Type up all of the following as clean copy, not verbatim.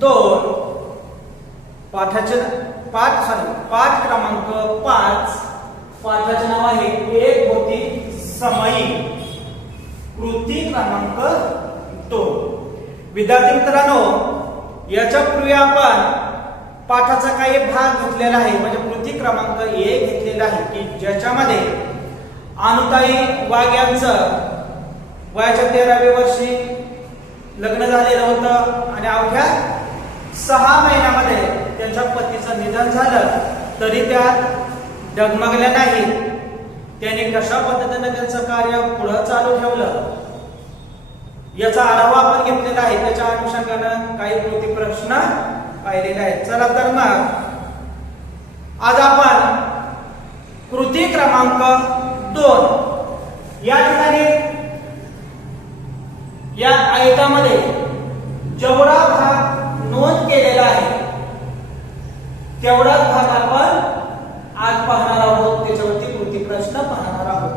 2 पाठ क्रमांक 5 पाठाचे नाव आहे एक होती समयी कृती क्रमांक 2। विद्यार्थी मित्रांनो, याच्यापूर्वी आपण पाठाचा काही भाग घेतलेला आहे म्हणजे कृती क्रमांक 1 घेतलेला आहे की ज्याच्यामध्ये अनुताई वाघ यांचं वयाच्या 13व्या वर्षी लग्न झालेलं होतं आणि अवघ्या 6 महिन्यामध्ये त्यांच्या पतीचं निधन झालं, तरी त्या डगमगल्या नाहीत। त्यांनी कशा पद्धतीने त्यांचं कार्य पुढे चालू ठेवलं याचा आढावा आपण घेतलेला आहे। त्याच्या अनुषंगाने काही कृती प्रश्न पाहिलेले आहेत। चला तर मग आज आपण कृती क्रमांक 2 या ठिकाणी या आयतामध्ये जेवढा भाग नोंद केलेला आहे तेवढाच भाग आपण आज पाहणार आहोत। त्याच्यावरती कृती प्रश्न पाहणार आहोत।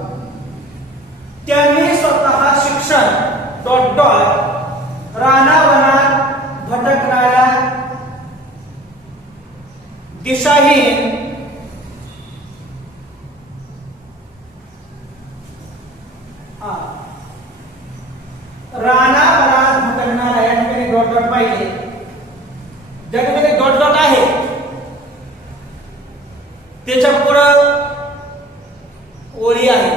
त्यांनी स्वतः शिक्षण रानावनात भटकणाऱ्या दिशाहीन रानावनात भटकणाऱ्या या ठिकाणी डॉट डॉट पाहिजे, ज्या ठिकाणी डॉट डॉट आहे त्याच्या पुढे ओळी आहे।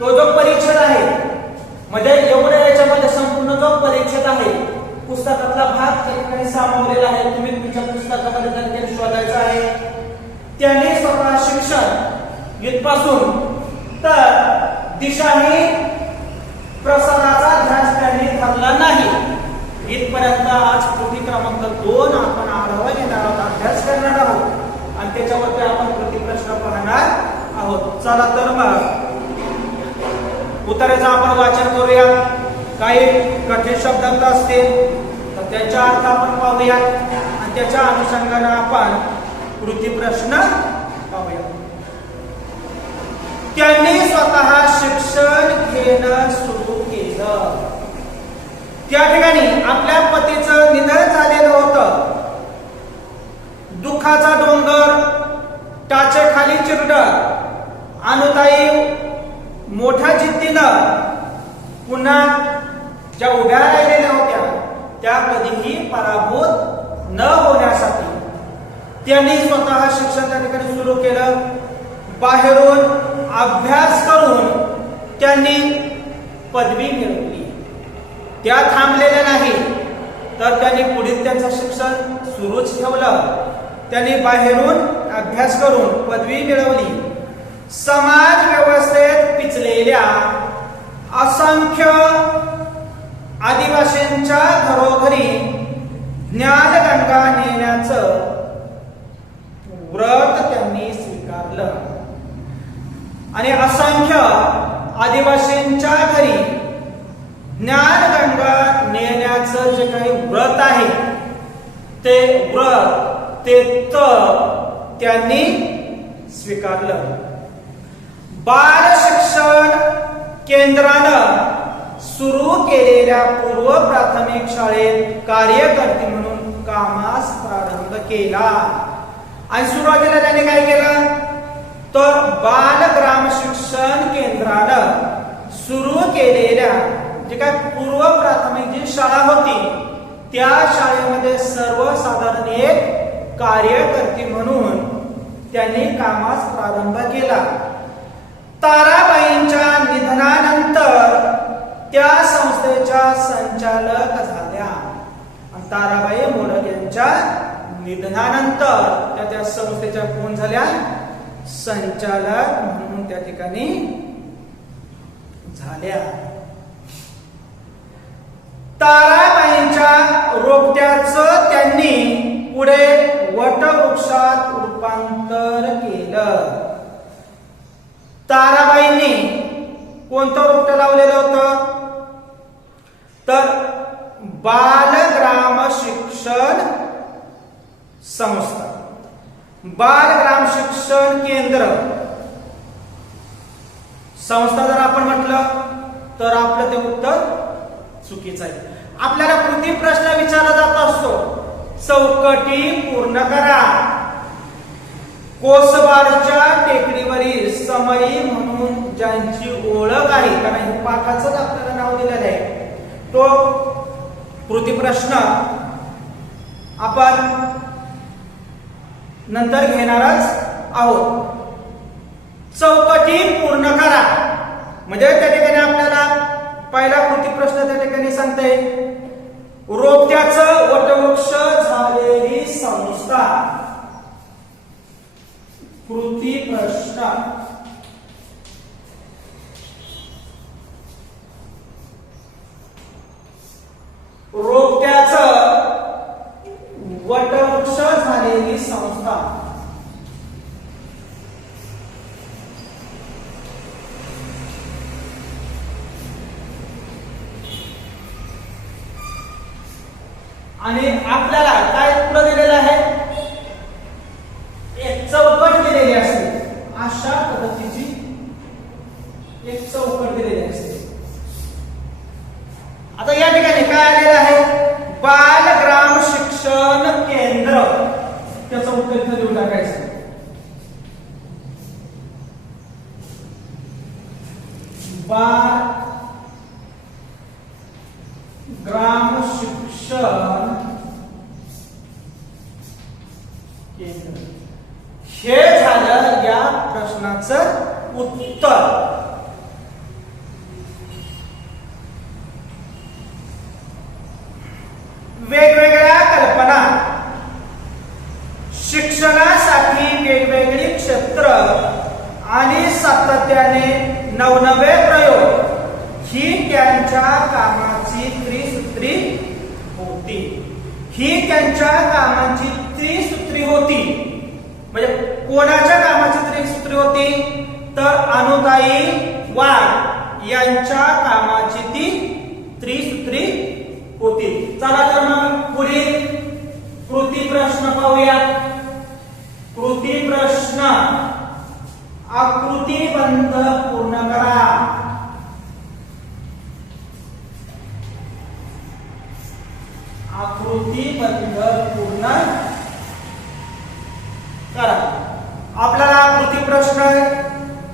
तो जो परीक्षण आहे म्हणजे एवढ्या याच्यामध्ये संपूर्ण जो परीक्षण आहे पुस्तकातला भाग त्या ठिकाणी सामावलेला आहे। तुम्ही तुमच्या पुस्तकामध्ये त्या ठिकाणी शोधायचा आहे। त्याने स्वतः शिक्षण इथपासून तर दिशाहीन प्रसाराचा ध्यास त्यांनी धरला नाही। इथपर्यंत आज कृती क्रमांक 2 आपण आढावा घेणार आहोत, अभ्यास करणार आहोत आणि त्याच्यावरती आपण कृती प्रश्न पाहणार आहोत। चला तर मग उत्तराचं आपण वाचन करूया। काही कठीण शब्दांत असतील तर त्याचा अर्थ आपण पाहूया आणि त्याच्या अनुषंगाने आपण कृती प्रश्न पाहूया। त्यांनी स्वतः शिक्षण घेणं सुरू केलं। त्या ठिकाणी आपल्या पतीचं निधन झालेलं होतं। दुःखाचा डोंगर टाचेखाली चिरडत अनुताई मोठ्या जिद्दीनं पुन्हा ज्या उभ्या राहिलेल्या होत्या त्या कधीही पराभूत न होण्यासाठी त्यांनी स्वतः शिक्षण त्या ठिकाणी सुरू केलं। बाहेरून अभ्यास करून त्यांनी पदवी मिळवली। त्या थांबलेल्या नाही तर त्यांनी पुढील त्यांचं शिक्षण सुरूच ठेवलं। त्यांनी बाहेरून अभ्यास करून पदवी मिळवली। समाज व्यवस्थेत पिचलेल्या असंख्य आदिवासींच्या घरोघरी ज्ञानगंगा नेण्याचं व्रत त्यांनी स्वीकारलं आणि असंख्य आदिवासींच्या घरी ज्ञानगंगा नेण्याचं जे काही व्रत आहे ते व्रत ते तप त्यांनी स्वीकारलं। बाल शिक्षण केंद्रानं सुरू केलेल्या पूर्व प्राथमिक शाळेत कार्यकर्ती म्हणून कामास प्रारंभ केला आणि सुरुवातीला त्यांनी काय केलं तर बाल ग्राम शिक्षण केंद्रानं सुरू केलेल्या जे काय पूर्व प्राथमिक जी शाळा होती त्या शाळेमध्ये सर्वसाधारण एक कार्यकर्ती म्हणून त्यांनी कामास प्रारंभ केला। ताराबाईंच्या निधनानंतर त्या संस्थेच्या संचालक झाल्या। ताराबाई मोडक यांच्या निधनानंतर त्या संस्थेच्या कोण झाल्या संचालक म्हणून त्या ठिकाणी झाल्या। ताराबाईंच्या रोपट्याचं त्यांनी पुढे वटवृक्षात रूपांतर केलं। ताराबाईंनी कोणतं रोपटं लावलेलं होतं तर बालग्राम शिक्षण संस्था, बालग्राम शिक्षण केंद्र संस्था जर आपण म्हटलं तर आपलं ते उत्तर चुकीचं आहे। आपल्याला कृती प्रश्न विचारला जात असतो. चौकटी पूर्ण करा. कोसबारच्या टेकडीवरील समई म्हणून ज्यांची ओळख आहे, कारण हे पाठाचंच आपल्याला नाव दिलेलं आहे, तो कृती प्रश्न आपण नंतर घेणारच आहोत. चौकटी पूर्ण करा म्हणजे त्या ठिकाणी आपल्याला पहिला कृती प्रश्न त्या ठिकाणी सांगते, रोपट्याचं वटवृक्ष झालेली संस्था. कृती प्रश्न रोपट्याचं वटवृक्ष झालेली संस्था. आणि आपल्याला काय पुढे दिलेलं आहे, एक चौकट दिलेली असते. अशा पद्धतीची एक चौकट दिलेली असते. आता या ठिकाणी काय आलेलं आहे, बाल ग्राम शिक्षण केंद्र. त्याचं उत्तर इथं देऊन टाकायचं. बाल ग्राम शिक्षण केंद्र हे झालं या प्रश्नाचं उत्तर. वेगवेगळ्या कल्पना, शिक्षणासाठी वेगवेगळी क्षेत्र आणि सातत्याने नवनवे प्रयोग ही त्यांच्या कामाची त्रिसूत्री होती. ही त्यांच्या कामाची त्रिसूत्री होती. म्हणजे कोणाच्या कामाची त्रिसूत्री होती, तर अनुताई वाघ यांच्या कामाची ती त्रिसूत्री होती. चला तर मग पुढील कृती प्रश्न पाहूया. कृती प्रश्न आकृतीबंध पूर्ण करा. आकृतीबंध पूर्ण करा. आपल्याला कृती प्रश्न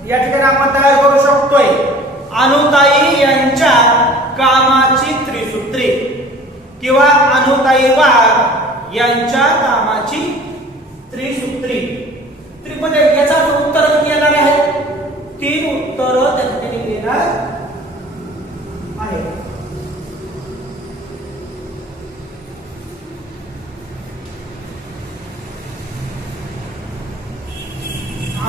या ठिकाणी आपण तयार करू शकतोय. अनुताई यांच्या कामाची त्रिसूत्री किंवा अनुताई वाघ यांच्या कामाची त्रिसूत्री. त्रिपदे याचा उत्तर किती येणार आहे, 3 उत्तर त्या ठिकाणी येणार आहे.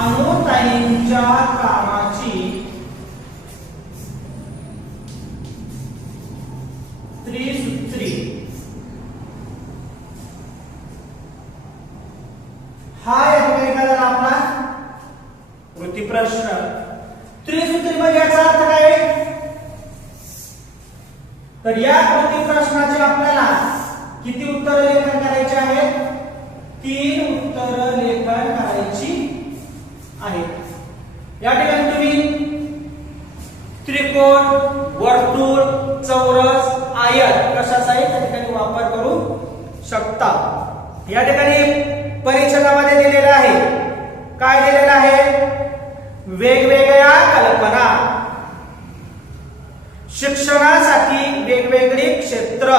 अनुताईंच्या कामाची त्रिसूत्री. हा या ठिकाणी काय झाला आपला कृती प्रश्न. त्रिसूत्री म्हणजे याचा अर्थ काय, तर या कृती प्रश्नाचे आपल्याला किती उत्तर लेखन करायचे आहेत, 3 उत्तर लेखन करायची आहे. या ठिकाणी तुम्ही त्रिकोण, वर्तुळ, चौरस, आयत कशाचाही त्या ठिकाणी वापर करू शकता. या ठिकाणी परिच्छेदामध्ये दिलेलं आहे, काय दिलेलं आहे, वेगवेगळ्या कल्पना, शिक्षणासाठी वेगवेगळी क्षेत्र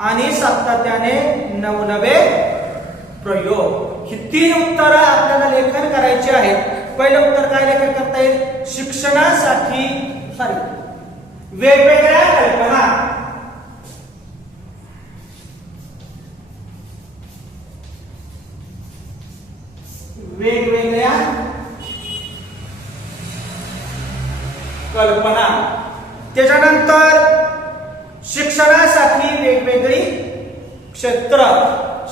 आणि सातत्याने नवनवे प्रयोग. ही 3 उत्तर आपल्याला लेखन करायची आहेत. पहिलं उत्तर काय लेखन करता येईल, शिक्षणासाठी वेगवेगळ्या कल्पना, वेगवेगळ्या कल्पना. त्याच्यानंतर शिक्षणासाठी वेगवेगळी क्षेत्र,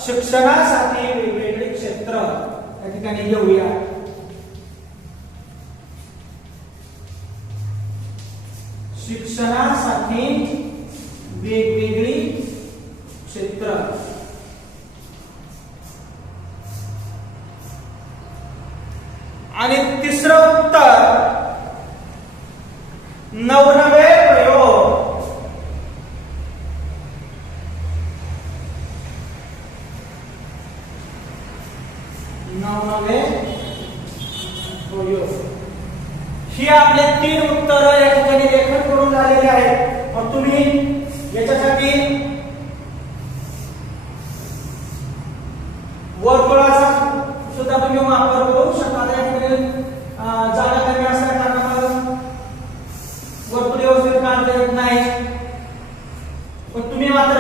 शिक्षणासाठी वेगवेगळे क्षेत्र या ठिकाणी घेऊया. शिक्षणासाठी वेगवेगळी क्षेत्र. आणि तिसरं उत्तर नवनवे प्रयोग. 9 ही आपले 3 उत्तर या ठिकाणी लेखन करून झालेले आहेत. मग तुम्ही याच्यासाठी वर्तुळाचा सुद्धा तुम्ही वापर करू शकता. या ठिकाणी जागा कमी असल्या कारणामुळे वर्तुळ व्यवस्थित काढता येत नाही, पण तुम्ही मात्र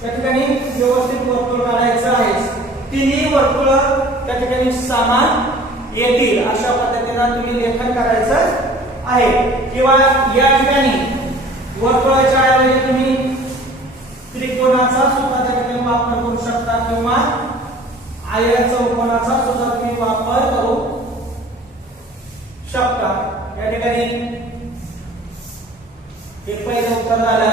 त्या ठिकाणी व्यवस्थित वर्तुळ काढायचं आहे. तिन्ही वर्तुळ त्या ठिकाणी समान येतील अशा पद्धतीने तुम्ही लेखन करायचं आहे. किंवा या ठिकाणी वर्तुळाच्या ऐवजी तुम्ही त्रिकोणाचा सुद्धा त्या ठिकाणी वापर करू शकता किंवा आयत चौकोनाचा सुद्धा तुम्ही वापर करू शकता. या ठिकाणी हे पहिलं उत्तर झालं.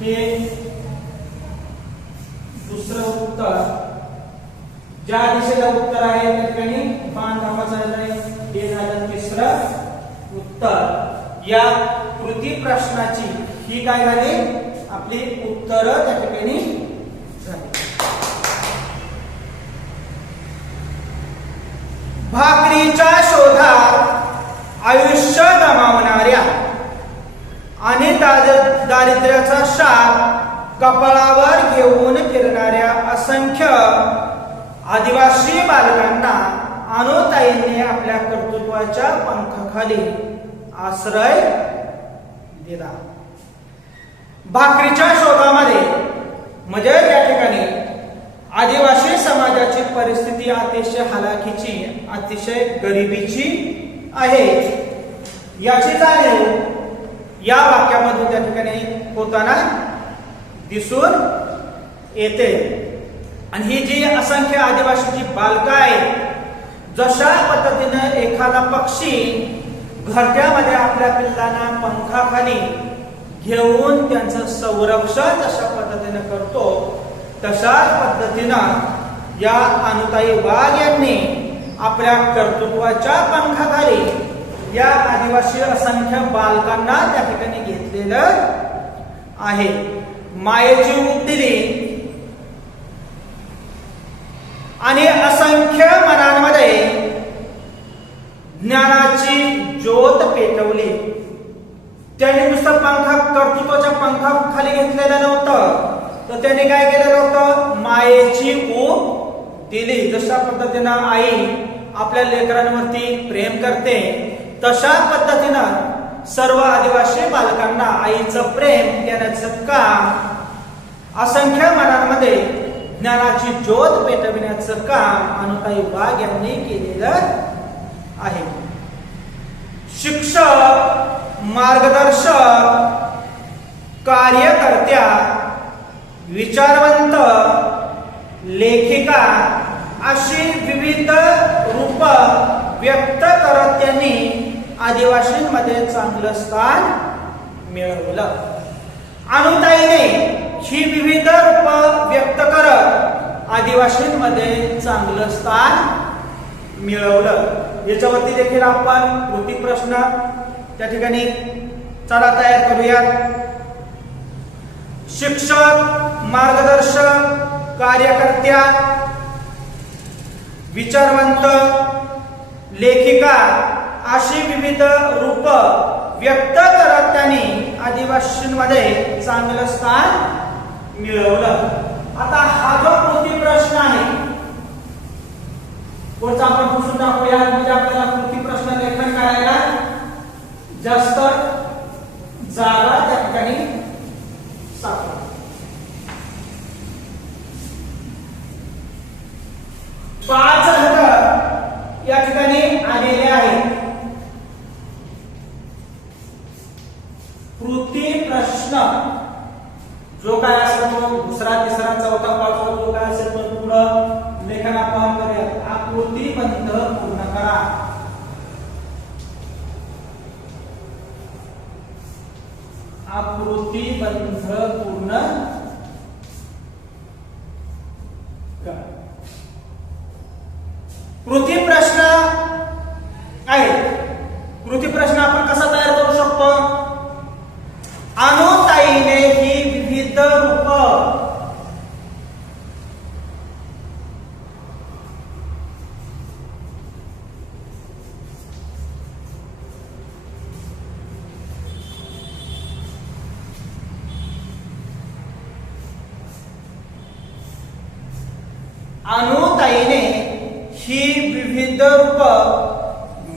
हे दुसरं उत्तर, ज्या दिशेला उत्तर आहे त्या ठिकाणी बाण दाखवायचा आहे. हे झालं तिसरं उत्तर. या कृती प्रश्नाची ही काय झाली आपली उत्तर त्या ठिकाणी झाली. भाकरीच्या शोधात आयुष्य गमावणाऱ्या आणि दारिद्र्याचा शाप कपाळावर घेऊन फिरणाऱ्या असंख्य आदिवासी बालकांना अनुताईंनी आपल्या कर्तृत्वाच्या पंखाखाली आश्रय दिला. भाकरीच्या शोधामध्ये म्हणजे या ठिकाणी आदिवासी समाजाची परिस्थिती अतिशय हलाखीची, अतिशय गरिबीची आहे याची जाणीव या वाक्यामधून त्या ठिकाणी होताना दिसून येते. आणि ही जी असंख्य आदिवासीची बालकं आहेत, जशा पद्धतीने एखादा पक्षी घरट्यामध्ये आपल्या पिल्लांना पंखाखाली घेऊन त्यांचं संरक्षण जशा पद्धतीने करतो, तशाच पद्धतीनं या अनुताई वाघ यांनी आपल्या कर्तृत्वाच्या पंखाखाली या आदिवासी असंख्य बालकांना त्या ठिकाणी घेतलेलं आहे. मायेची ऊब दिली आणि असंख्य मनांमध्ये ज्ञानाची ज्योत पेटवली. त्यांनी नुसतं कर्तृत्वाच्या पंखाखाली घेतलेलं नव्हतं, तर त्यांनी काय केलेलं होतं, मायेची ऊब दिली. जशा पद्धतीनं आई आपल्या लेकरांवरती प्रेम करते, तशा पद्धतीनं सर्व आदिवासी बालकांना आईचं प्रेम देण्याचं काम, असंख्य मनांमध्ये ज्ञानाची ज्योत पेटविण्याचं काम अनुताई वाघ यांनी केलेलं आहे. शिक्षक, मार्गदर्शक, कार्यकर्त्या, विचारवंत, लेखिका अशी विविध रूप व्यक्त करत त्यांनी आदिवासींमध्ये चांगलं स्थान मिळवलं. अनुताईने ही विविध रूप व्यक्त करत आदिवासींमध्ये चांगलं स्थान मिळवलं. याच्यावरती देखील आपण कृती प्रश्न त्या ठिकाणी चला तयार करूया. शिक्षक, मार्गदर्शक, कार्यकर्त्या, विचारवंत, लेखिका अशी विविध रूप व्यक्त करत त्यांनी आदिवासींमध्ये चांगलं स्थान मिळवलं. आता हा जो कृती प्रश्न आहे, पुढचा आपण पुसून टाकूया. म्हणजे आपल्याला कृती प्रश्न लेखन करायला जास्त जागा त्या ठिकाणी सापडेल. 5 अंक या ठिकाणी आलेले आहेत. कृती प्रश्न जो काय असेल तो दुसरा, तिसरा, चौथा, पाचवा जो काय असेल तो पुढं लेखन आपण करूया. आकृतीबंध पूर्ण करा. आकृतीबंध पूर्ण करा. कृती प्रश्न आहे. कृती प्रश्न आपण कसा तयार करू शकतो? अनुताईने ही विविध रूप अनुताईने ही विविध रूप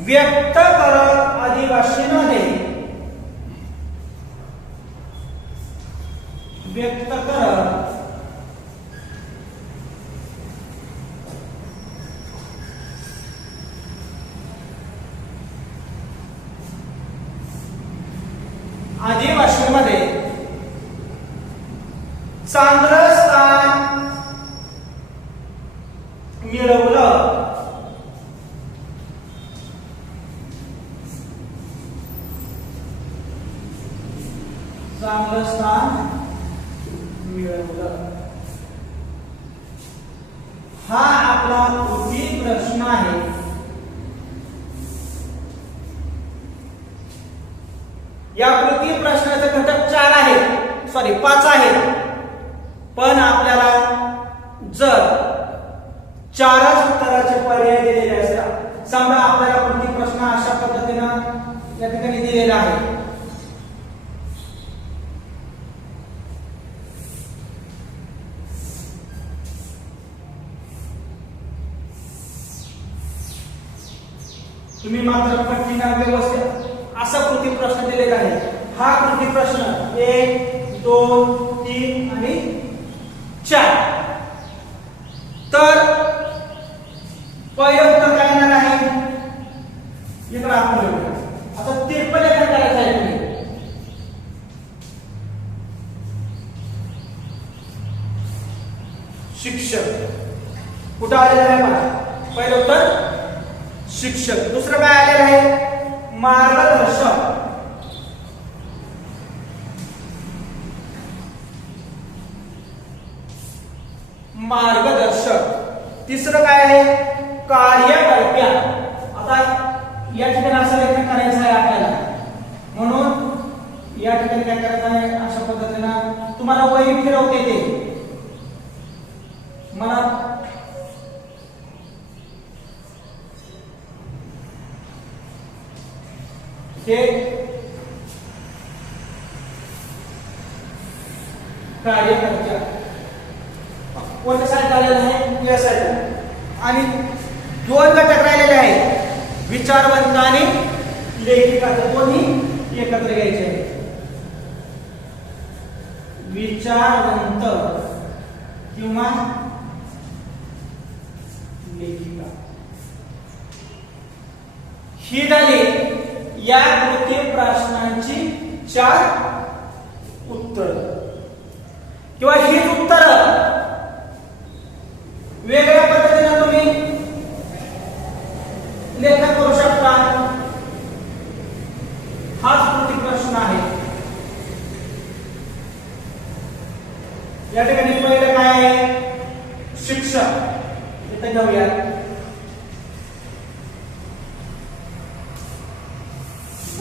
व्यक्त करत आदिवासींमध्ये व्यक्त करत आदिवासींमध्ये चांगलं स्थान मिळवलं. चांगलं स्थान मिळवलं हा आपला कृती प्रश्न आहे. या कृती प्रश्नाचे घटक 4 आहेत, सॉरी 5 आहेत. पण आपल्याला जर 4च उत्तराचे पर्याय दिलेले असतात, समजा आपल्याला कृती प्रश्न अशा पद्धतीने या ठिकाणी दिलेला आहे. तुम्ही मात्र पट्टीने व्यवस्थित असा कृती प्रश्न दिलेला आहे. हा कृती प्रश्न 1 2 3 आणि 4. तर पहिलं उत्तर काय येणार आहे? इकडे आपण बघूया. आता तिरपण लेखन करायचं आहे. तुम्ही शिक्षक कुठं आलेलं आहे बघा. पहिलं उत्तर शिक्षक. दुसरं काय आलेलं आहे? मार्गदर्शक. मार्गदर्शक. तिसरं काय आहे? कार्यकर्त्या. आता या ठिकाणी असं लेखन करायचं आहे आपल्याला, म्हणून या ठिकाणी काय करायचं आहे? अशा पद्धतीने तुम्हाला वही फिरवते ते मला हे कार्यकर्त्या कोणत्या साईड आलेलं आहे? या साईड. आणि 2 घटक राहिलेले आहेत, विचारवंत आणि लेखिका. दोन्ही एकत्र घ्यायचे आहेत. विचारवंत किंवा लेखिका ही झाली या कृती प्रश्नांची 4 उत्तर किंवा हीच उत्तर वेगळ्या पद्धतीने तुम्ही लेखन करू शकता. हाच कृती प्रश्न आहे. या ठिकाणी पहिलं काय आहे? शिक्षक. इथे घेऊया.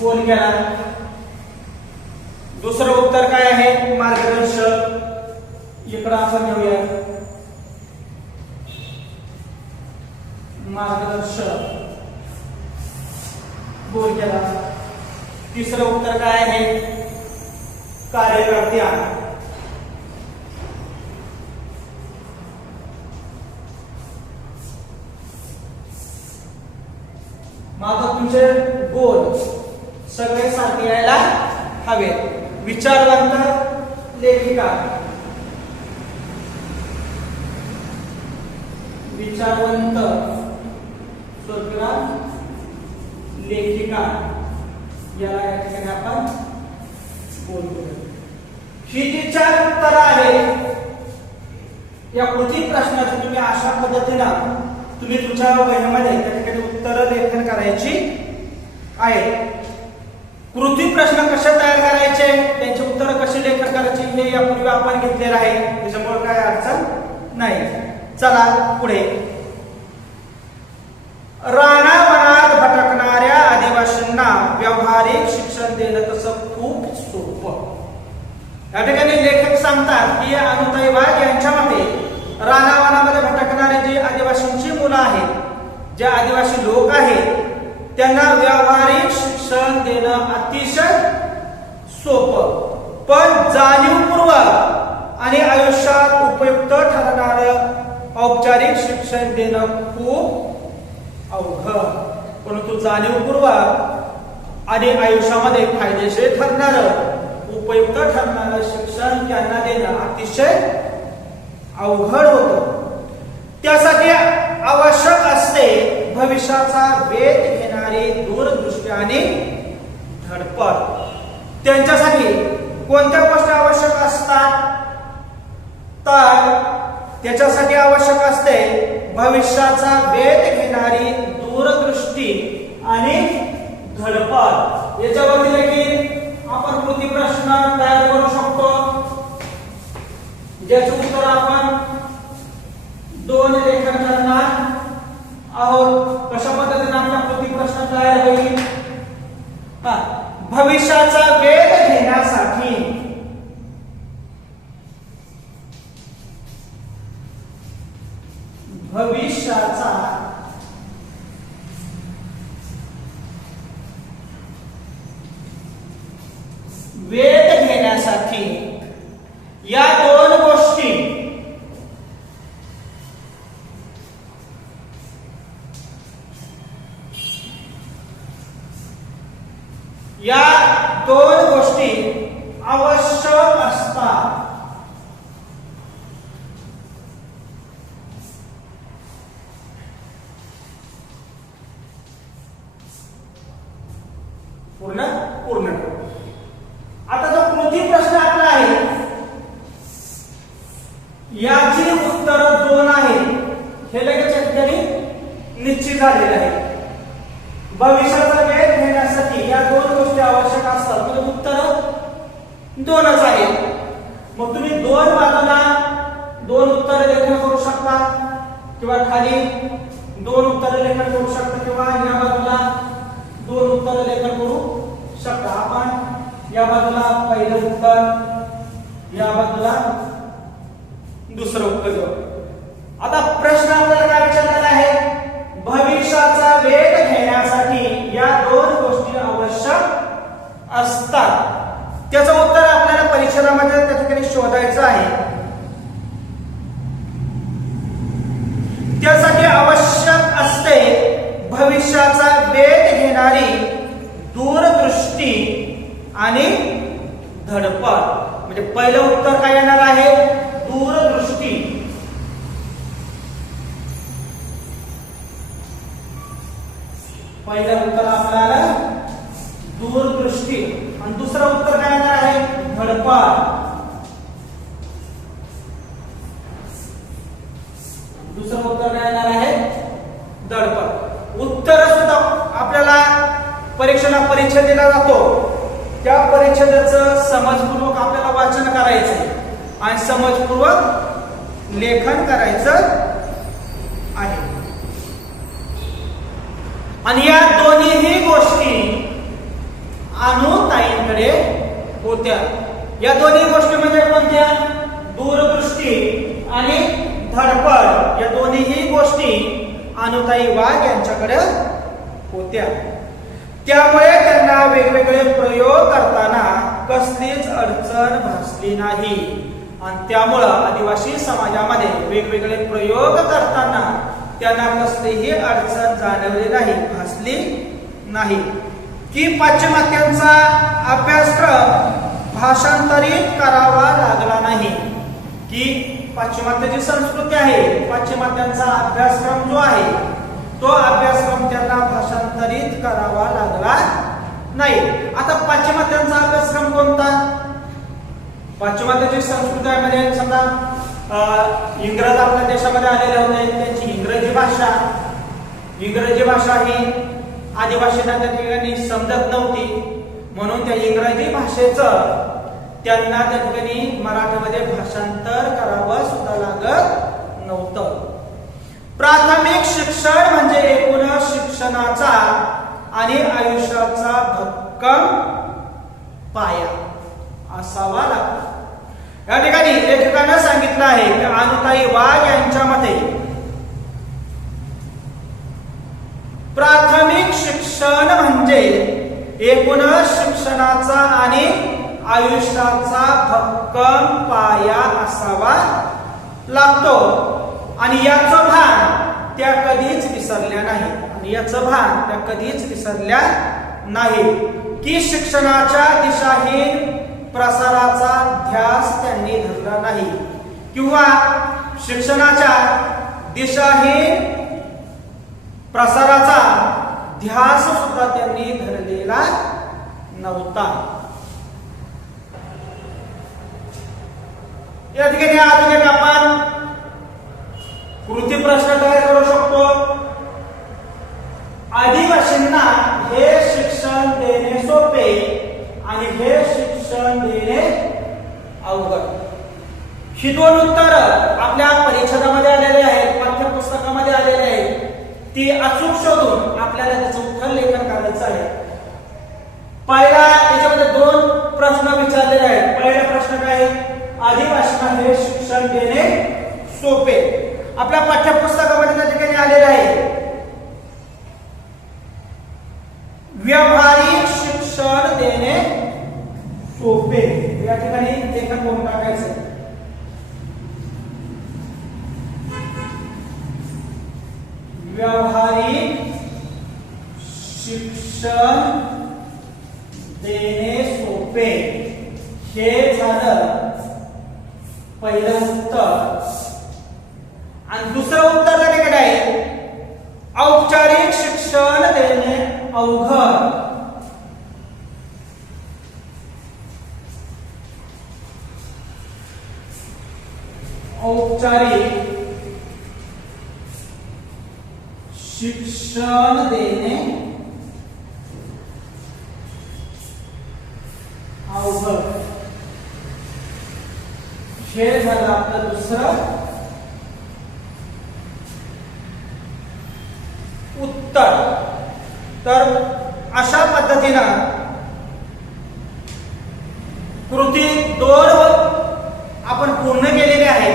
गोल केला. दुसरं उत्तर काय आहे? मार्गदर्शक. इकडं आपण घेऊया मार्गदर्शक. गोल केला. तिसरं उत्तर काय आहे? कार्यकर्त्या. माझा तुमचे गोल सगळे सारखे यायला हवे. विचारवंत, लेखिका. विचारवंत, लेखिका. याला या ठिकाणी आपण बोलतो. ही जी 4 उत्तर आहेत या कृती प्रश्नाची तुम्ही अशा पद्धतीने तुम्ही तुमच्या वहीमध्ये त्या ठिकाणी उत्तर लेखन करायची आहे. कृती प्रश्न कसे तयार करायचे, त्यांची उत्तर कशी लेखन करायची हे यापूर्वी आपण घेतलेलं आहे, त्याच्यामुळे काय अडचण नाही. चला पुढे. रानावनात भटकणाऱ्या आदिवासींना व्यावहारिक शिक्षण देणं तसं खूप सोपं. या ठिकाणी लेखक सांगतात की अनुताई वाघ यांच्या मते रानावनामध्ये भटकणारे जे आदिवासींची मुलं आहेत, जे आदिवासी लोक आहेत, त्यांना व्यावहारिक शिक्षण देणं अतिशय सोपं पण जाणीवपूर्वक आणि आयुष्यात उपयुक्त ठरणारं औपचारिक शिक्षण देणं खूप अवघड, परंतु जाणीवपूर्वक आणि आयुष्यामध्ये फायदेशीर ठरणारं उपयुक्त ठरणारं शिक्षण त्यांना देणं अतिशय अवघड होतं. त्यासाठी आवश्यक असते भविष्याचा वेध घेणारी दूरदृष्टी आणि धडपड. त्यांच्यासाठी कोणत्या गोष्टी आवश्यक असतात तर त्याच्यासाठी आवश्यक असते भविष्याचा वेध घेणारी दूरदृष्टी आणि धडपड. याच्यावरती देखील आपण कृती प्रश्न तयार करू शकतो, ज्याचे उत्तर आपण 2 लेखन करणार आहोत. कशा पद्धतीने आपला कृती प्रश्न तयार होईल? भविष्याचा वेध घेण्यासाठी भविष्याचा वेध घेण्यासाठी या 2 गोष्टी आवश्यक असतात. पूर्ण आता जो कृती प्रश्न आपला आहे याची उत्तर 2 आहे, हे लगेच या ठिकाणी निश्चित झालेले आहे. भविष्याचा वेध घेण्यासाठी या 2 गोष्टी आवश्यक असतात, तर उत्तर 2च आहे. मग तुम्ही 2 बाजूला 2 उत्तर लेखन करू शकता किंवा खाली 2 उत्तर लेखन करू शकता किंवा या बाजूला 2 उत्तर लेखन करू शकता. आपण या बाजूला पहिलं उत्तर, या बाजूला दुसरं उत्तर देऊ. आता प्रश्न आपल्याला काय विचारलेला आहे? भविष्याचा वेध घेण्यासाठी या 2 गोष्टी आवश्यक असतात. त्याचं उत्तर आपल्याला परीक्षेमध्ये त्या ठिकाणी शोधायचं आहे. त्यासाठी आवश्यक असते भविष्याचा वेध घेणारी दूरदृष्टी आणि धडपड. म्हणजे पहिलं उत्तर काय येणार आहे? दूरदृष्टी. पहिलं उत्तर आपल्याला दूरदृष्टी आणि दुसरं उत्तर काय येणार आहे? धडपड. दुसरं उत्तर काय येणार आहे? धडपड. उत्तर सुद्धा आपल्याला परीक्षेला परिच्छेद दिला जातो, त्या परिच्छेदाचं समजपूर्वक आपल्याला वाचन करायचंय आणि समजपूर्वक लेखन करायचं आहे. आणि या दोन्ही गोष्टी अनुताईंकडे होत्या. या दोन्ही गोष्टी म्हणजे कोणत्या? दूरदृष्टी आणि धडपड. या दोन्ही गोष्टी अनुताई वाघ यांच्याकडे होत्या. त्यामुळे त्यांना वेगवेगळे प्रयोग करताना कसलीच अडचण भासली नाही. आणि त्यामुळं आदिवासी समाजामध्ये वेगवेगळे प्रयोग करताना त्यांना कसलीही अडचण जाणवली नाही, भासली नाही. की पाश्चिमात्यांचा अभ्यासक्रम भाषांतरित करावा लागला नाही. की पाश्चिमात्याची संस्कृती आहे, पाश्चिमात्यांचा अभ्यासक्रम जो आहे तो अभ्यासक्रम त्यांना भाषांतरित करावा लागला नाही. आता पाश्चिमात्यांचा अभ्यासक्रम कोणता? पाश्चिमात्याची संस्कृतीमध्ये समजा इंग्रज आपल्या देशामध्ये आलेले होते, त्यांची इंग्रजी भाषा ही आदिवासींना त्या ठिकाणी समजत नव्हती, म्हणून त्या इंग्रजी भाषेचं त्यांना त्या ठिकाणी मराठीमध्ये भाषांतर करावं सुद्धा लागत नव्हतं. प्राथमिक शिक्षण म्हणजे एकूण शिक्षणाचा आणि आयुष्याचा भक्कम पाया असावा लागतो. या ठिकाणी लेखकानं सांगितलं आहे की अनुताई वाघ यांच्या मते प्राथमिक शिक्षण म्हणजे एकूण शिक्षणाचा आणि आयुष्याचा भक्कम पाया असावा लागतो. आणि याचं भान त्या कधीच विसरल्या नाही. आणि याचं भान त्या कधीच विसरल्या नाही की शिक्षणाच्या दिशाहीन प्रसाराचा ध्यास त्यांनी धरला नाही किंवा शिक्षणाच्या दिशाहीन प्रसाराचा ध्यास सुद्धा त्यांनी धरलेला नव्हता. या ठिकाणी अजून एक आपण कृती प्रश्न तयार करू शकतो. आदिवासींना हे शिक्षण देणे सोपे आणि हे शिक्षण देणे अवघड. ही दोन उत्तर आपल्या परिच्छेदामध्ये आलेले आहेत, पाठ्यपुस्तकामध्ये आलेले आहेत. ती अचूक शोधून आपल्याला त्याचं उत्तर लेखन करायचं आहे. पहिला याच्यामध्ये दोन प्रश्न विचारलेले आहेत. पहिला प्रश्न काय आहे? आदिवासींना हे शिक्षण देणे सोपे. आपल्या पाठ्यपुस्तकामध्ये त्या ठिकाणी आलेले आहे व्यावहारिक शिक्षण देणे सोपे. या ठिकाणी लेखन करून टाकायचं. व्यावहारिक शिक्षण देणे सोपे हे झालं पहिलं उत्तर. आणि दुसरं उत्तर त्या ठिकाणी आहे औपचारिक शिक्षण देणे अवघड. औपचारिक शिक्षण देणे अवघड हे झालं आपलं दुसरं उत्तर. तर अशा पद्धतीनं कृती 2 आपण पूर्ण केलेली आहे.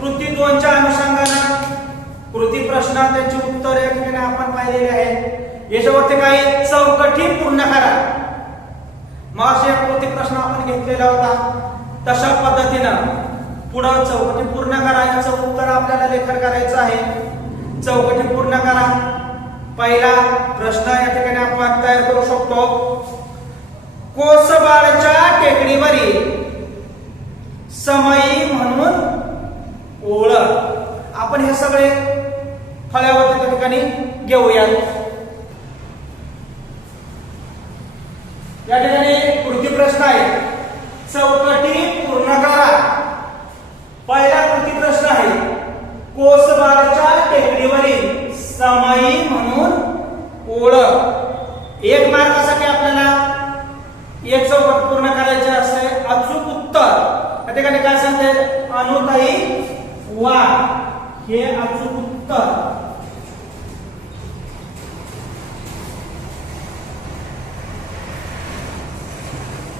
कृती 2च्या अनुषंगाने कृती प्रश्न त्यांची उत्तर या ठिकाणी आपण पाहिलेले आहेत. याच्यावरती काही चौकटी पूर्ण करा. मग असे कृती प्रश्न आपण घेतलेला होता. तशा पद्धतीनं पुढे चौकटी पूर्ण करा. याचं उत्तर आपल्याला लेखन करायचं आहे. चौकटी पूर्ण करा. पहिला प्रश्न या ठिकाणी आपण तयार करू शकतो. कोसबाळच्या टेकडीवरील समयी म्हणून ओळख. आपण हे सगळे फळ्यावरती त्या ठिकाणी घेऊयात. या ठिकाणी कृती प्रश्न आहे. चौकटी पूर्ण करा. पहिला कृती प्रश्न आहे कोसबाळच्या टेकडीवरील समयी म्हणून ओळख. 1 मार्कासाठी आपल्याला एक चौकट पूर्ण करायचे असते. अचूक उत्तर या ठिकाणी काय सांगते? अनुताई वाघ हे अचूक उत्तर.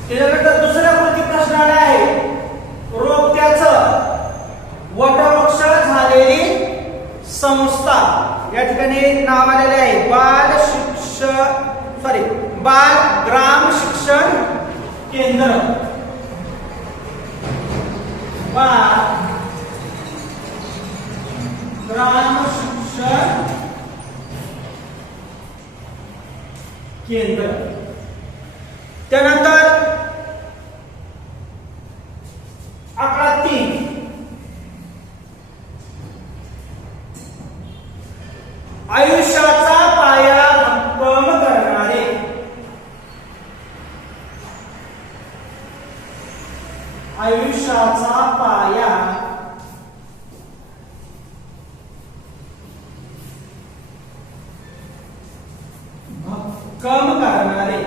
त्याच्यानंतर दुसऱ्या कृती प्रश्न आला आहे रोपट्याचं वटवृक्ष झालेली संस्था. या ठिकाणी नाव आलेले आहे बाल ग्राम शिक्षण केंद्र. बाल ग्राम शिक्षण केंद्र. त्यानंतर आकडा 3 आयुष्याचा पाया भक्कम करणारे. आयुष्याचा पाया भक्कम करणारे.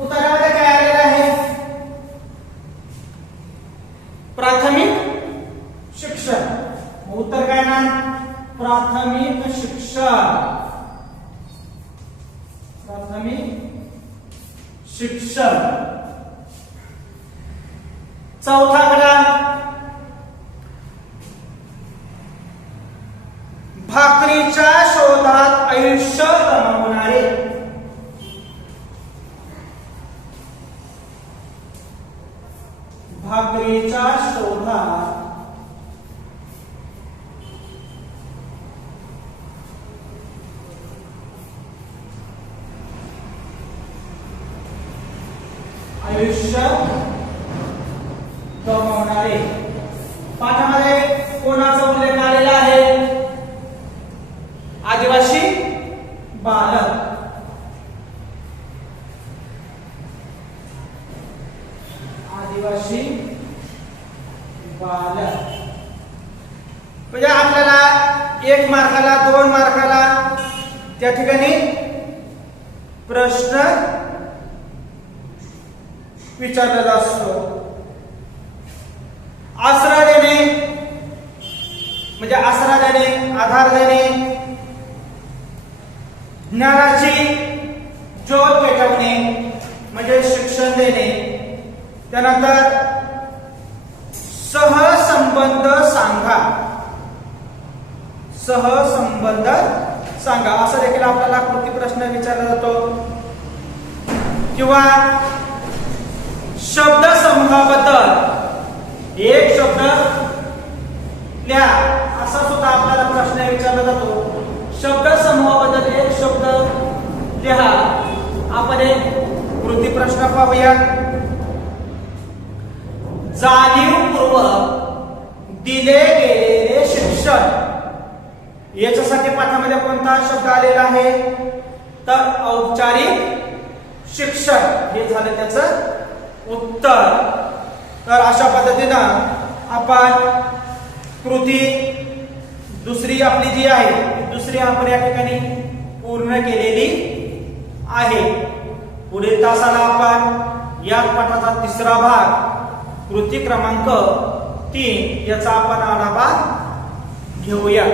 उत्तरामध्ये काय आलेलं आहे? प्राथमिक शिक्षण. उत्तर काय ना? प्राथमिक शिक्षण. प्राथमिक शिक्षण. चौथा कडा भाकरीच्या शोधात आयुष्य गमावणारे. भाकरीच्या शोधात आयुष्य गमावणारे. पाठामध्ये कोणाचा उल्लेख आलेला आहे? आदिवासी बालक. आदिवासी बालक म्हणजे आपल्याला 1 मार्काला 2 मार्काला त्या ठिकाणी प्रश्न विचारलेला असतो. आसरा देणे म्हणजे आसरा देणे, आधार देणे, ज्ञानाची ज्योत पेटवणे म्हणजे शिक्षण देणे. त्यानंतर सहसंबंध सांगा, सहसंबंध सांगा असं देखील आपल्याला कृती प्रश्न विचारला जातो. किंवा शब्द समूहाबद्दल एक शब्द लिहा असा सुद्धा आपल्याला प्रश्न विचारला जातो. शब्द समूहाबद्दल एक शब्द लिहा. आपण एक कृती प्रश्न पाहूया. जाणीवपूर्वक दिले गेलेले शिक्षण. याच्यासाठी पाठामध्ये कोणता शब्द आलेला आहे? तर औपचारिक शिक्षण हे झालं त्याचं उत्तर. तर अशा पद्धतीनं आपण कृती दुसरी आपली जी आहे दुसरी आपण या ठिकाणी पूर्ण केलेली आहे. पुढील तासाला आपण या पाठाचा 3रा भाग कृती क्रमांक 3 याचा आपण आढावा घेऊया.